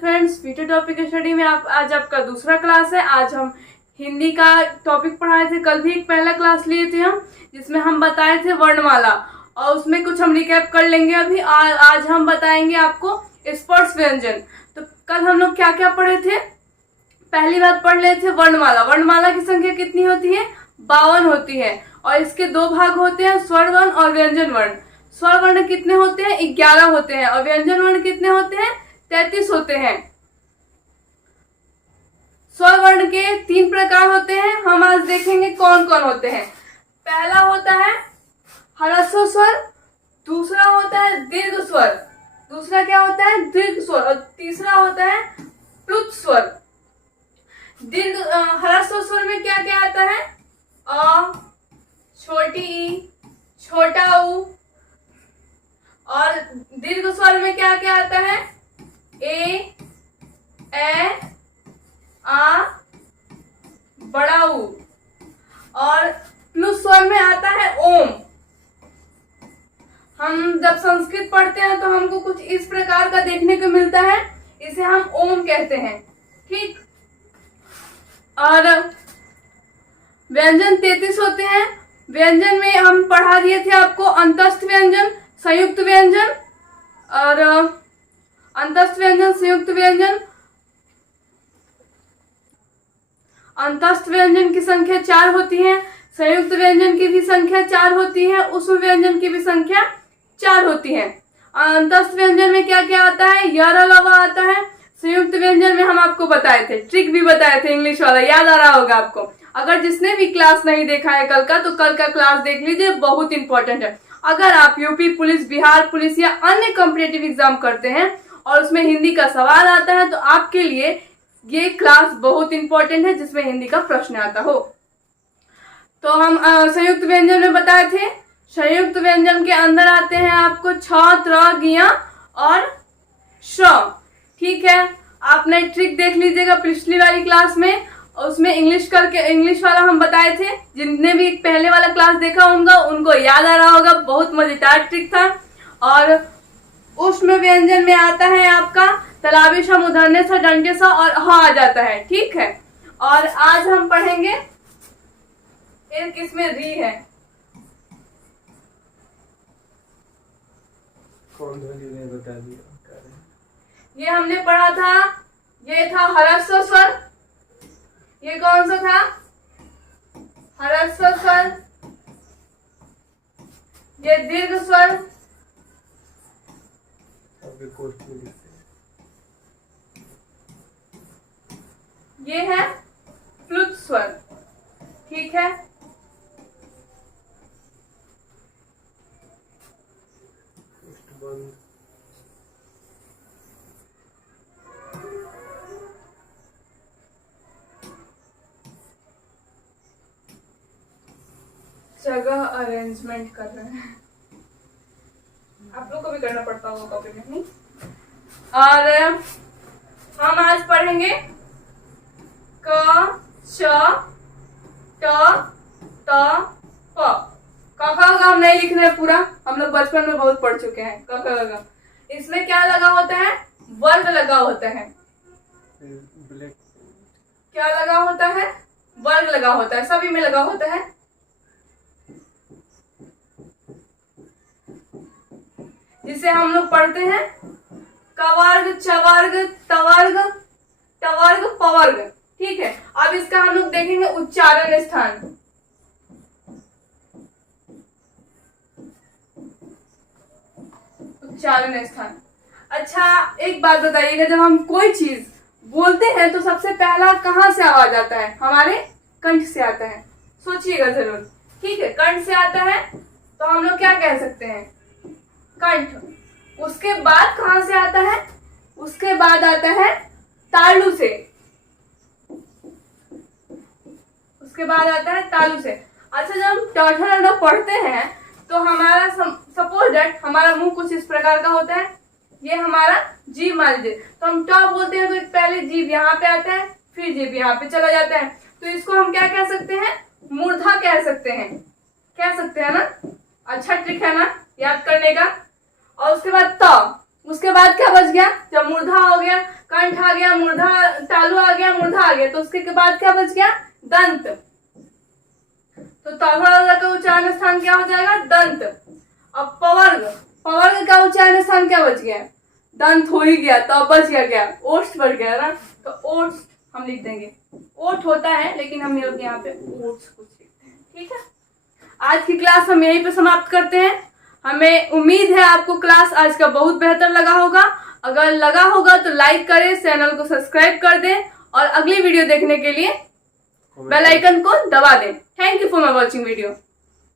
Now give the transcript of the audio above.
Friends, video topic study में आज आपका दूसरा क्लास है। आज हम हिंदी का टॉपिक पढ़ाए थे। कल भी एक पहला क्लास लिए थे हम, जिसमें हम बताए थे वर्णमाला, और उसमें कुछ हम रिकैप कर लेंगे। अभी आज हम बताएंगे आपको स्पर्श व्यंजन। तो कल हम लोग क्या क्या पढ़े थे? पहली बात पढ़ रहे थे वर्णमाला। वर्णमाला की संख्या कितनी होती है? 52 होती है, और इसके दो भाग होते हैं, स्वर वर्ण और व्यंजन वर्ण। स्वर वर्ण कितने होते हैं? 11 होते हैं, और व्यंजन वर्ण कितने होते हैं? 33 होते हैं। स्वर वर्ण के 3 प्रकार होते हैं। हम आज देखेंगे कौन कौन होते हैं। पहला होता है ह्रस्व स्वर, दूसरा होता है दीर्घ स्वर, दूसरा क्या होता है? दीर्घ स्वर, और तीसरा होता है प्लुत स्वर। दीर्घ ह्रस्व स्वर में क्या क्या आता है? अ, छोटी ई, छोटा ऊ। और दीर्घ स्वर में क्या क्या आता है? ए, आ, बड़ा ऊ। और प्लुत स्वर में आता है ओम। हम जब संस्कृत पढ़ते हैं तो हमको कुछ इस प्रकार का देखने को मिलता है, इसे हम ओम कहते हैं। ठीक। और व्यंजन 33 होते हैं। व्यंजन में हम पढ़ा दिए थे आपको अंतस्थ व्यंजन, संयुक्त व्यंजन, और अंतस्थ व्यंजन, संयुक्त व्यंजन। अंतस्थ व्यंजन की संख्या 4 होती है, संयुक्त व्यंजन की भी संख्या 4 होती है, उष्म व्यंजन की भी संख्या 4 होती है। अंतस्थ व्यंजन में क्या क्या आता है? य, र, ल, व आता है। संयुक्त व्यंजन में हम आपको बताए थे, ट्रिक भी बताए थे इंग्लिश वाला, याद आ रहा होगा आपको। अगर जिसने भी क्लास नहीं देखा है कल का, तो कल का क्लास देख लीजिए, बहुत इंपॉर्टेंट है। अगर आप यूपी पुलिस, बिहार पुलिस या अन्य कॉम्पिटिटिव एग्जाम करते हैं और उसमें हिंदी का सवाल आता है, तो आपके लिए ये क्लास बहुत इंपॉर्टेंट है, जिसमें हिंदी का प्रश्न आता हो। तो हम संयुक्त व्यंजन में बताए थे। संयुक्त व्यंजन के अंदर आते हैं आपको छ, त्र, ज्ञ और श। ठीक है, आपने ट्रिक देख लीजिएगा पिछली वाली क्लास में, उसमें इंग्लिश वाला हम बताए थे। जिनने भी पहले वाला क्लास देखा होगा उनको याद आ रहा होगा, बहुत मजेदार ट्रिक था। और उष्म व्यंजन में आता है आपका तलावी श, मूर्धन्य ष, दंड्य स और ह आ जाता है। ठीक है, और आज हम पढ़ेंगे एक इसमें री है। कौन ध्वनि ने बता दिया? ये हमने पढ़ा था, ये था ह्रस्व स्वर। ये कौन सा था? ह्रस्व स्वर। ये दीर्घ स्वर। ये है प्लुत स्वर। ठीक है, जगह अरेंजमेंट कर रहे हैं, आप लोग को भी करना पड़ता होगा कॉपी में, नहीं? और हम आज पढ़ेंगे क, च, ट, त, प। क, ख, ग हम नहीं लिख रहे पूरा, हम लोग बचपन में बहुत पढ़ चुके हैं। क, ख, ग। इसमें क्या लगा होता है? वर्ग लगा होता है। क्या लगा होता है? वर्ग लगा होता है, सभी में लगा होता है। जिसे हम लोग पढ़ते हैं कवर्ग, चवर्ग, तवर्ग, टवर्ग, पवर्ग। ठीक है, अब इसका हम लोग देखेंगे उच्चारण स्थान। उच्चारण स्थान। अच्छा, एक बात बताइएगा, जब हम कोई चीज बोलते हैं तो सबसे पहला कहाँ से आवाज आता है? हमारे कंठ से आता है। सोचिएगा जरूर। ठीक है, कंठ से आता है, तो हम लोग क्या कह सकते हैं? कंठ। उसके बाद कहां से आता है? उसके बाद आता है तालु से। उसके बाद आता है तालु से। अच्छा, जब हम ट पढ़ते हैं तो हमारा सपोज दैट हमारा मुंह कुछ इस प्रकार का होता है। ये हमारा जीभ मान लीजिए, तो हम ट बोलते हैं तो पहले जीभ यहाँ पे आता है, फिर जीभ यहाँ पे चला जाता है। तो इसको हम क्या कह सकते हैं? मूर्धा कह सकते हैं। कह सकते हैं ना? अच्छा ट्रिक है ना याद करने का। और उसके बाद त, उसके बाद क्या बच गया? जब मूर्धा हो गया, कंठ आ गया, मूर्धा तालु आ गया, मूर्धा आ गया, तो उसके बाद क्या बच गया? दंत। तो तालु का उच्चारण स्थान क्या हो जाएगा? दंत। अब पवर्ग, पवर्ग का उच्चारण स्थान क्या बच गया? दंत हो ही गया, तो अब बच गया क्या? ओष्ठ बच गया ना, तो ओठ हम लिख देंगे। ओठ होता है लेकिन हम लोग यहाँ पे ओट्स कुछ लिखते हैं। ठीक है, आज की क्लास हम यहीं पे समाप्त करते हैं। हमें उम्मीद है आपको क्लास आज का बहुत बेहतर लगा होगा। अगर लगा होगा तो लाइक करें, चैनल को सब्सक्राइब कर दें और अगली वीडियो देखने के लिए बेल आइकन को दबा दें। Thank you for my watching video.